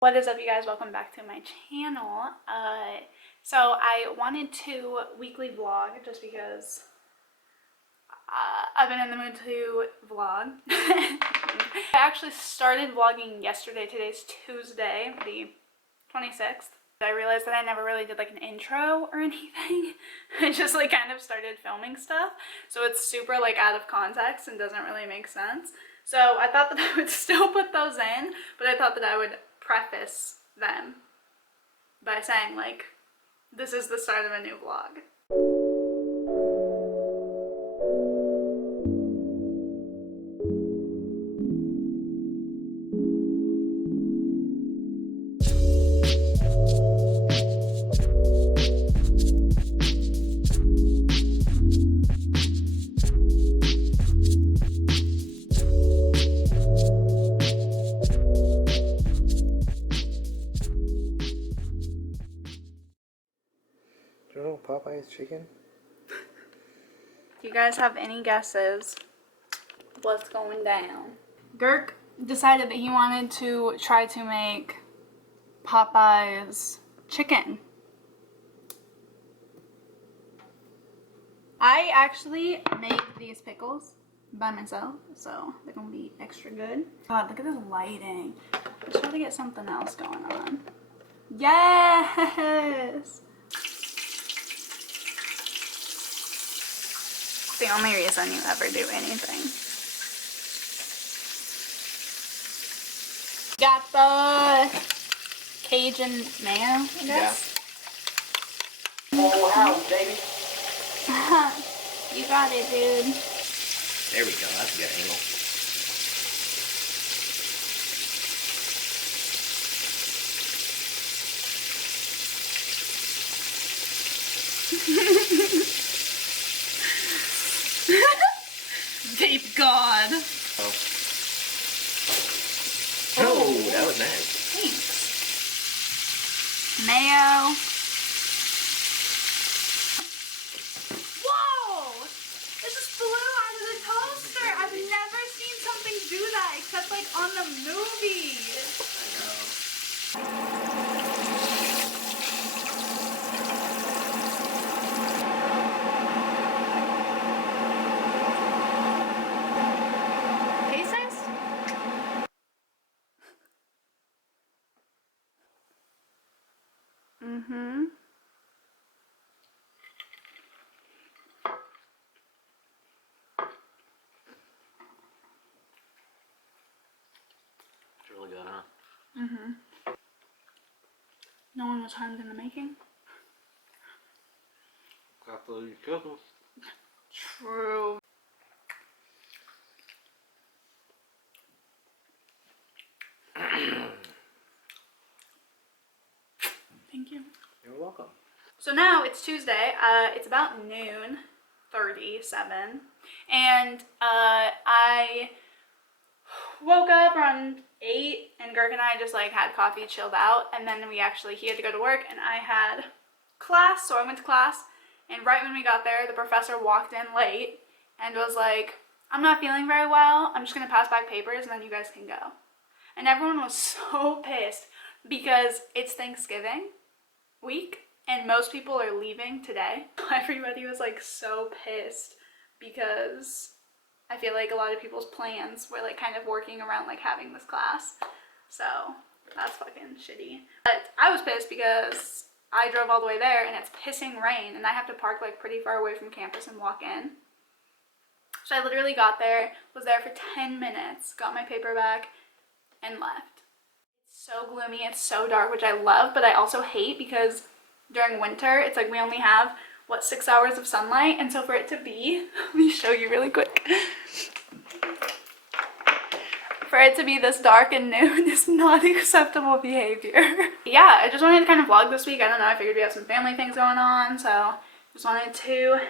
What is up, you guys? Welcome back to my channel. So I wanted to weekly vlog just because I've been in the mood to vlog. I actually started vlogging yesterday. Today's Tuesday, the 26th. I realized that I never really did like an intro or anything. I just like kind of started filming stuff. So it's super like out of context and doesn't really make sense. So I thought that I would still put those in, but I thought that I would preface them by saying like, this is the start of a new vlog. Do you know Popeye's chicken? Do you guys have any guesses what's going down? Girk decided that he wanted to try to make Popeye's chicken. I actually made these pickles by myself, so they're gonna be extra good. God, look at this lighting. I'm trying to get something else going on. Yes! It's the only reason you ever do anything. Got the Cajun mayo, I guess? Yeah. Oh wow, baby. You got it, dude. There we go, that's a good angle. Deep God. Oh. Oh, that was nice. Thanks. Mayo. Whoa! This just flew out of the toaster. I've never seen something do that except like on the movies. I know. Taste test? Mm-hmm. It's really good, huh? Mm-hmm. No one was harmed in the making. Got those pickles. True. Thank you. You're welcome. So now it's Tuesday. It's about noon 37, and I woke up around 8, and Gerg and I just like had coffee, chilled out, and then he had to go to work, and I had class, so I went to class, and right when we got there, the professor walked in late and was like, "I'm not feeling very well. I'm just gonna pass back papers, and then you guys can go." And everyone was so pissed because it's Thanksgiving week and most people are leaving today. Everybody was like so pissed because I feel like a lot of people's plans were like kind of working around like having this class. So that's fucking shitty. But I was pissed because I drove all the way there and it's pissing rain and I have to park like pretty far away from campus and walk in. So I literally got there, was there for 10 minutes, got my paper back, and left. It's so gloomy, it's so dark, which I love, but I also hate because during winter, it's like we only have, what, 6 hours of sunlight, and so for it to be, let me show you really quick. For it to be this dark and noon is not acceptable behavior. Yeah, I just wanted to kind of vlog this week. I don't know, I figured we have some family things going on, so just wanted to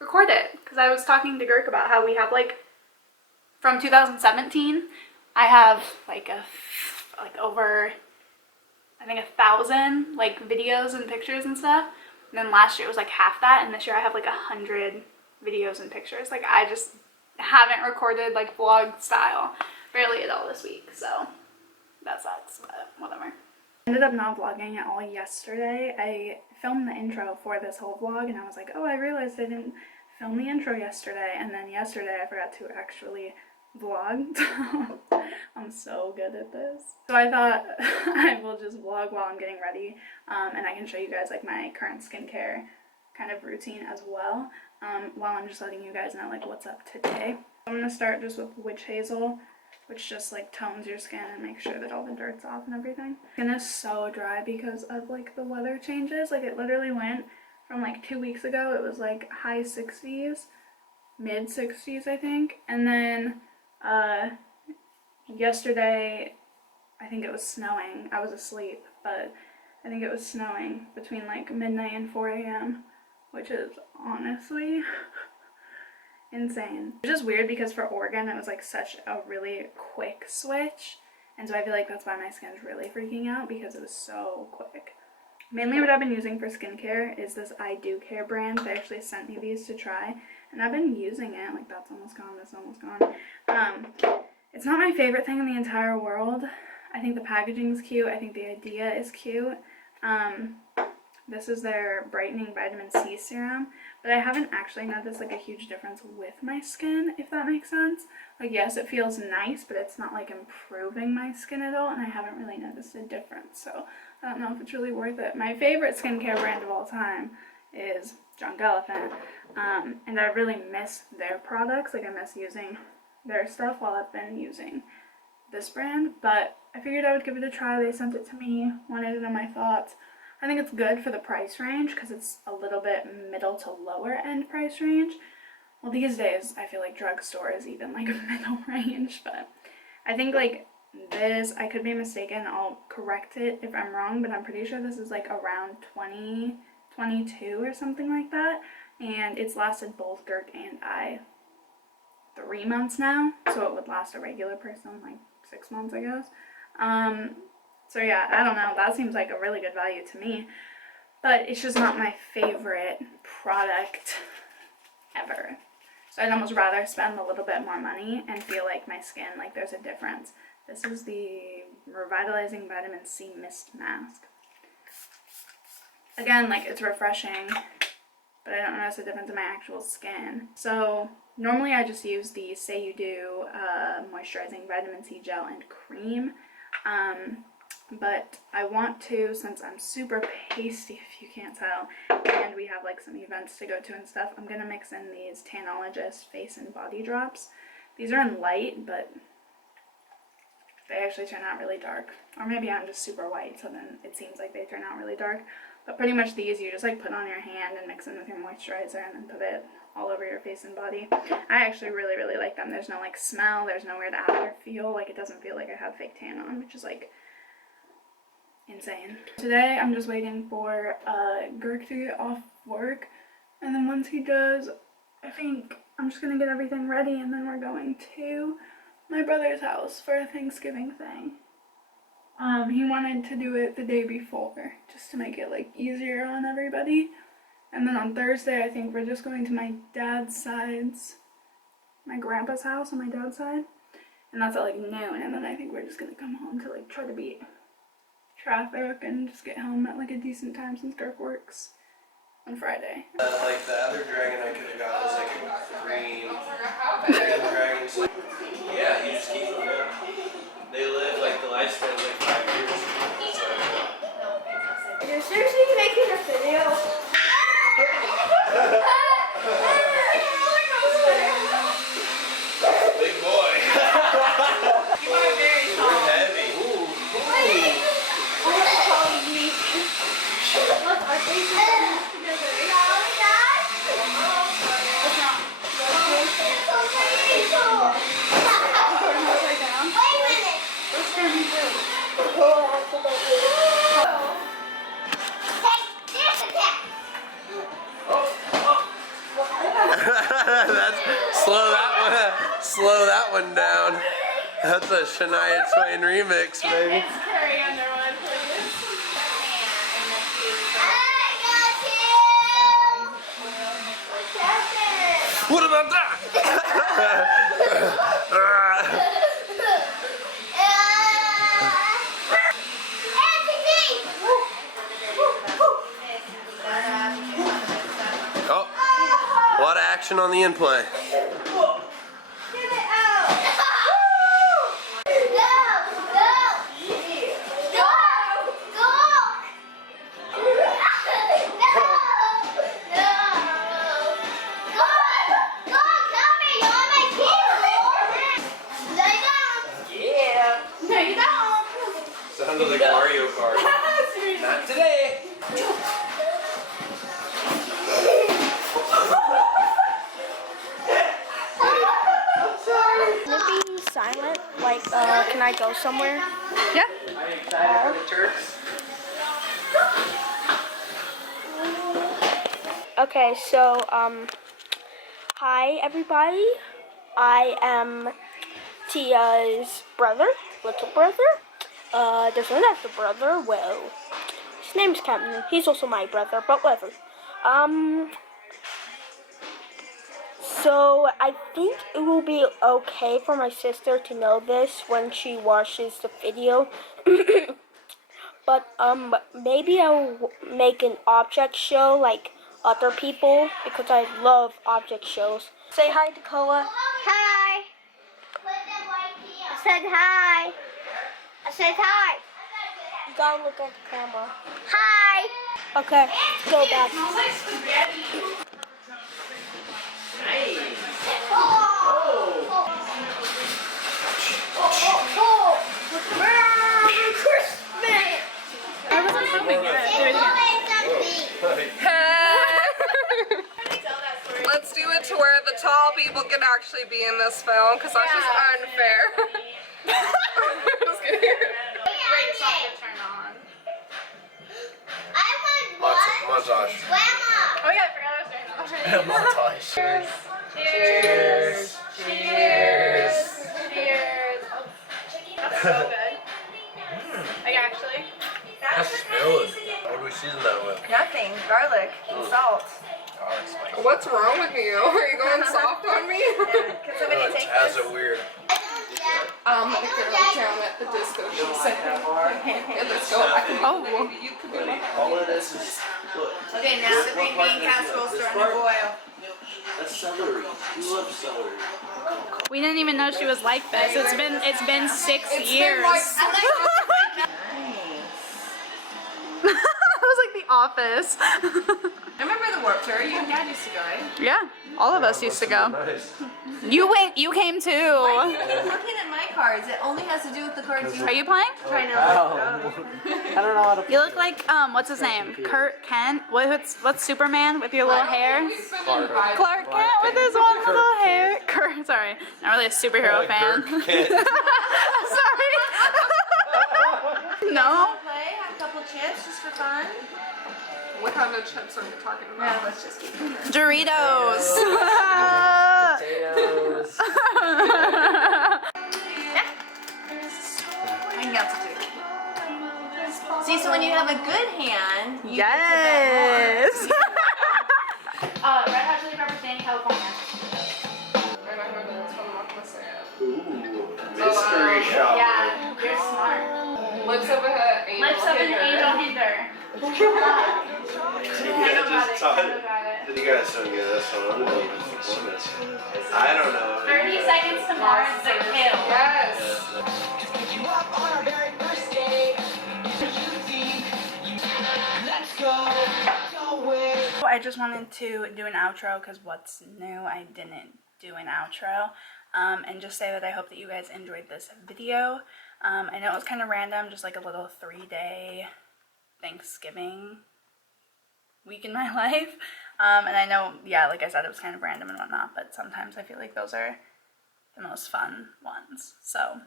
record it. Because I was talking to Gerk about how we have like, from 2017, I have like over, I think 1,000 like videos and pictures and stuff. And then last year it was like half that, and this year I have like 100 videos and pictures. Like I just haven't recorded like vlog style barely at all this week, so that sucks, but whatever. I ended up not vlogging at all yesterday. I filmed the intro for this whole vlog and I was like, oh, I realized I didn't film the intro yesterday, and then yesterday I forgot to actually vlog. I'm so good at this. So I thought I will just vlog while I'm getting ready, and I can show you guys like my current skincare kind of routine as well, while I'm just letting you guys know like what's up today. I'm gonna start just with witch hazel, which just like tones your skin and makes sure that all the dirt's off and everything. Skin is so dry because of like the weather changes. Like it literally went from like 2 weeks ago, it was like high 60s, mid 60s I think, and then yesterday I think it was snowing. I was asleep, but I think it was snowing between like midnight and 4 a.m, which is honestly insane. It's just weird because for Oregon it was like such a really quick switch, and so I feel like that's why my skin's really freaking out, because it was so quick. Mainly what I've been using for skincare is this I Do Care brand. They actually sent me these to try, and I've been using it. Like that's almost gone, this almost gone. It's not my favorite thing in the entire world. I think the packaging's cute. I think the idea is cute. This is their brightening vitamin C serum, but I haven't actually noticed like a huge difference with my skin, if that makes sense. Like yes, it feels nice, but it's not like improving my skin at all, and I haven't really noticed a difference, so I don't know if it's really worth it. My favorite skincare brand of all time is Drunk Elephant, and I really miss their products. Like I miss using their stuff while I've been using this brand, but I figured I would give it a try. They sent it to me, wanted to know my thoughts. I think it's good for the price range because it's a little bit middle to lower end price range. Well, these days I feel like drugstore is even like a middle range, but I think like this, I could be mistaken, I'll correct it if I'm wrong, but I'm pretty sure this is like around 20, 22 or something like that, and it's lasted both Girk and I 3 months now, so it would last a regular person like 6 months, I guess. So yeah, I don't know, that seems like a really good value to me, but it's just not my favorite product ever. So I'd almost rather spend a little bit more money and feel like my skin, like there's a difference. This is the Revitalizing Vitamin C Mist Mask. Again, like it's refreshing, but I don't notice a difference in my actual skin. So normally I just use the Say You Do Moisturizing Vitamin C Gel and Cream. But I want to, since I'm super pasty if you can't tell, and we have like some events to go to and stuff, I'm gonna mix in these Tanologist face and body drops. These are in light, but they actually turn out really dark. Or maybe I'm just super white, so then it seems like they turn out really dark. But pretty much these you just like put on your hand and mix in with your moisturizer and then put it all over your face and body. I actually really, really like them. There's no like smell, there's no weird after feel. Like it doesn't feel like I have fake tan on, which is like insane. Today I'm just waiting for Girk to get off work, and then once he does, I think I'm just gonna get everything ready, and then we're going to my brother's house for a Thanksgiving thing. He wanted to do it the day before just to make it like easier on everybody, and then on Thursday I think we're just going to my dad's side's, my grandpa's house on my dad's side, and that's at like noon, and then I think we're just gonna come home to like try to beat traffic and just get home at like a decent time since Girk works on Friday. Like the other dragon I could have got was like a green dragon. So yeah, you just keep them there. They live like the lifespan is like 5 years. So. You're seriously making a video? Big boy. You are very You're tall. heavy. Look, our faces are together. That's slow that one down. That's a Shania Twain remix, baby. It's Carrie Underwood, please. What about that? action on the in play. Get it out. No, you don't. Sounded like Mario Kart. Not today. Can it be silent? Like, can I go somewhere? Yeah. Are you excited for the Turks? Okay, so, hi everybody. I am Tia's brother, little brother. There's another brother, well, his name's Captain. He's also my brother, but whatever. So I think it will be okay for my sister to know this when she watches the video. But maybe I'll make an object show like other people because I love object shows. Say hi to Koa. Hi. I said hi. I said hi. You gotta look at the camera. Hi. Okay, let's go back. Smells like spaghetti. I wasn't filming it. Do it again. Let's do it to where the tall people can actually be in this film, because that's just unfair. Just kidding. Great song to turn on. Montage. Oh yeah, I forgot I was doing that. Montage. Cheers. Cheers. Cheers. Cheers. Oh, that's so good. Like actually. That's smooth. What do we season that with? Nothing. Garlic and salt. What's wrong with you? Are you going soft on me? Can somebody take Has this? it weird. The girl down at the disco, she said, hey, let's go. I can be the baby, you could be my All of this is, look. Okay, now the green bean casserole's starting to boil. That's celery. You love celery. We didn't even know she was like this. It's been 6 years. It was like The Office. I remember the Warped Tour. You and Dad used to go, right? Yeah, all of us used to go. Nice. You came too. Why are you looking at my cards? It only has to do with the cards you Are you playing? trying to I don't know how to. You look like what's his name? Kent. What's Superman with your little hair? Clark Kent with his one little hair. Sorry, not really a superhero fan. Sorry. No. play, have a couple chips just for fun. What kind of chips are we talking about? Yeah, let's just keep it there. Doritos. Potatoes. Hang out to do. See, so when you have a good hand, you Yes. Red Hot Chili Peppers, Danny, California. And I heard that, so I'm not gonna say it. Ooh, mystery shopper. Yeah, you're smart. Lips of an angel. Lips of an angel hinder. You guys don't get this one. I don't know. 30 seconds to Mars the kill. Yes. I just wanted to do an outro because what's new, I didn't do an outro. And just say that I hope that you guys enjoyed this video. I know it was kind of random, just like a little 3-day Thanksgiving week in my life. And I know, yeah, like I said, it was kind of random and whatnot, but sometimes I feel like those are the most fun ones. So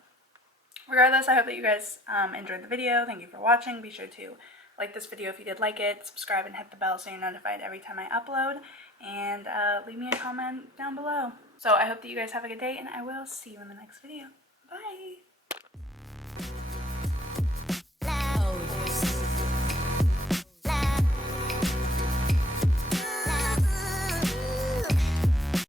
regardless, I hope that you guys enjoyed the video. Thank you for watching. Be sure to like this video if you did like it, subscribe and hit the bell so you're notified every time I upload, and leave me a comment down below. So I hope that you guys have a good day, and I will see you in the next video. Bye!